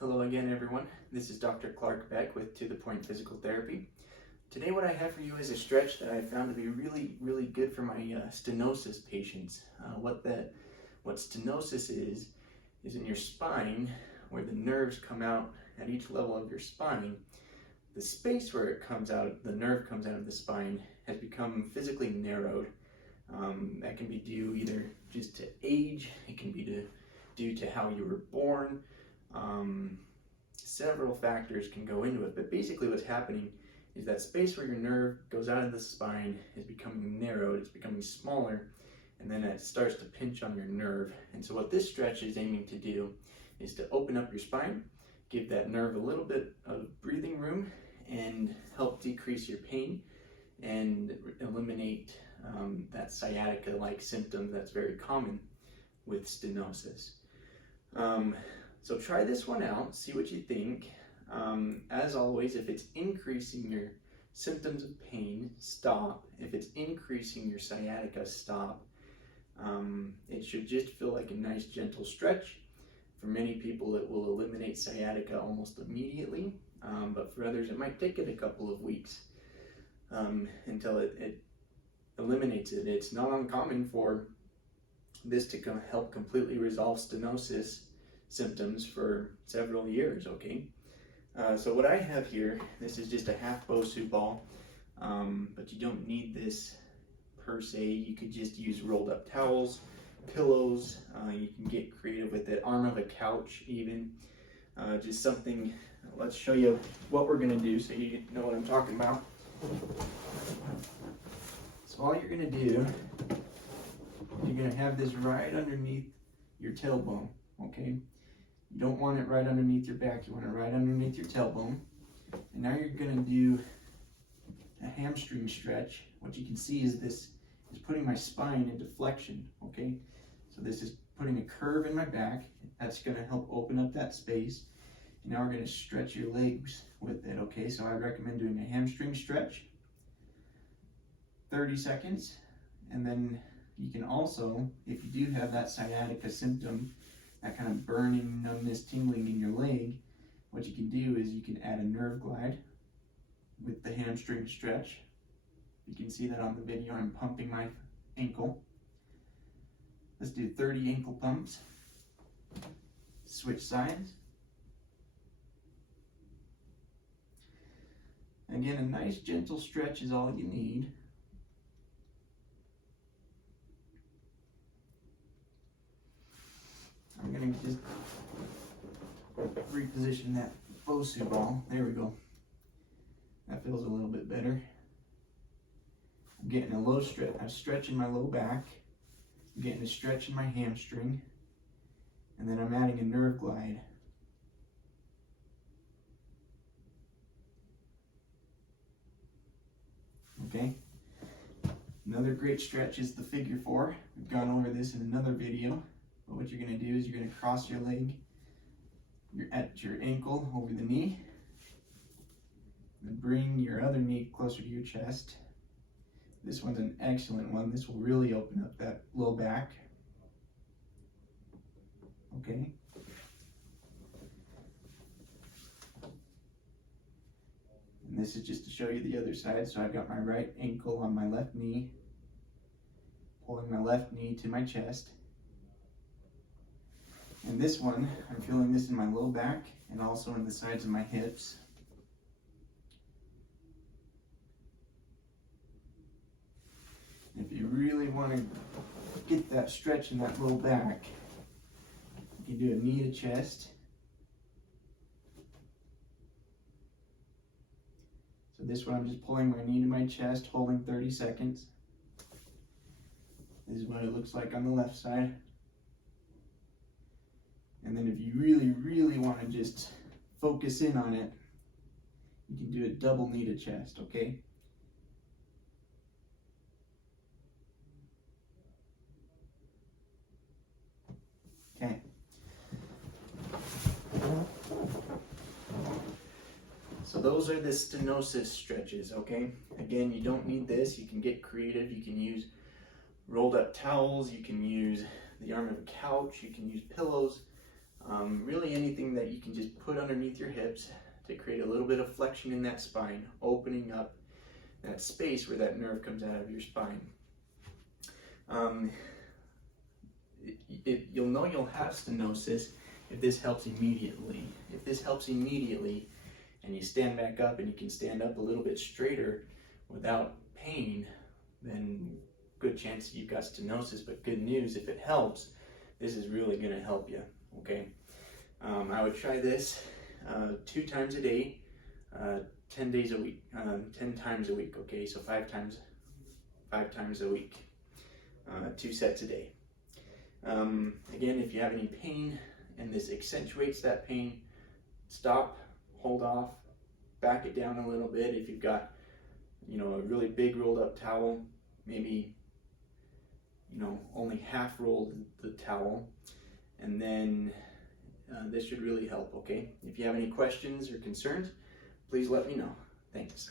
Hello again, everyone. This is Dr. Clark Beck with To The Point Physical Therapy. Today what I have for you is a stretch that I found to be really good for my stenosis patients. What stenosis is in your spine, where the nerves come out at each level of your spine. The space where the nerve comes out of the spine has become physically narrowed. That can be due either just to age, it can be due to how you were born. Several factors can go into it, but basically what's happening is that space where your nerve goes out of the spine is becoming narrowed, it's becoming smaller, and then it starts to pinch on your nerve. And so what this stretch is aiming to do is to open up your spine, give that nerve a little bit of breathing room, and help decrease your pain and eliminate that sciatica-like symptom that's very common with stenosis. So try this one out, see what you think. As always, if it's increasing your symptoms of pain, stop. If it's increasing your sciatica, stop. It should just feel like a nice gentle stretch. For many people, it will eliminate sciatica almost immediately, but for others, it might take it a couple of weeks until it eliminates it. It's not uncommon for this to help completely resolve stenosis symptoms for several years, okay? So what I have here, this is just a half Bosu ball, but you don't need this per se. You could just use rolled up towels, pillows, you can get creative with it, arm of a couch even, just something. Let's show you what we're gonna do so you know what I'm talking about. So all you're gonna do, you're gonna have this right underneath your tailbone, okay? You don't want it right underneath your back, you want it right underneath your tailbone. And now you're gonna do a hamstring stretch. What you can see is this is putting my spine into flexion, okay? So this is putting a curve in my back. That's gonna help open up that space. And now we're gonna stretch your legs with it, okay? So I recommend doing a hamstring stretch, 30 seconds. And then you can also, if you do have that sciatica symptom, that kind of burning, numbness, tingling in your leg, what you can do is you can add a nerve glide with the hamstring stretch. You can see that on the video, I'm pumping my ankle. Let's do 30 ankle pumps. Switch sides. Again, a nice gentle stretch is all you need. I'm gonna just reposition that Bosu ball. There we go. That feels a little bit better. I'm getting a low stretch. I'm stretching my low back. I'm getting a stretch in my hamstring. And then I'm adding a nerve glide. Okay. Another great stretch is the figure 4. We've gone over this in another video. But what you're going to do is you're going to cross your leg, you're at your ankle over the knee, and bring your other knee closer to your chest. This one's an excellent one. This will really open up that low back. Okay. And this is just to show you the other side. So I've got my right ankle on my left knee, pulling my left knee to my chest. And this one, I'm feeling this in my low back and also in the sides of my hips. If you really want to get that stretch in that low back, you can do a knee to chest. So this one, I'm just pulling my knee to my chest, holding 30 seconds. This is what it looks like on the left side. And then if you really want to just focus in on it, you can do a double knee to chest, okay? Okay. So those are the stenosis stretches, okay? Again, you don't need this. You can get creative. You can use rolled up towels. You can use the arm of a couch. You can use pillows. Really anything that you can just put underneath your hips to create a little bit of flexion in that spine, opening up that space where that nerve comes out of your spine. You'll know you'll have stenosis if this helps immediately. If this helps immediately and you stand back up and you can stand up a little bit straighter without pain, then good chance you've got stenosis. But good news, if it helps, this is really going to help you, okay? I would try this 2 times a day, 10 days a week, 10 times a week, okay? So 5 times a week, 2 sets a day. Again, if you have any pain and this accentuates that pain, stop, hold off, back it down a little bit. If you've got, a really big rolled up towel, maybe, only half rolled the towel, and then this should really help, okay? If you have any questions or concerns, please let me know. Thanks.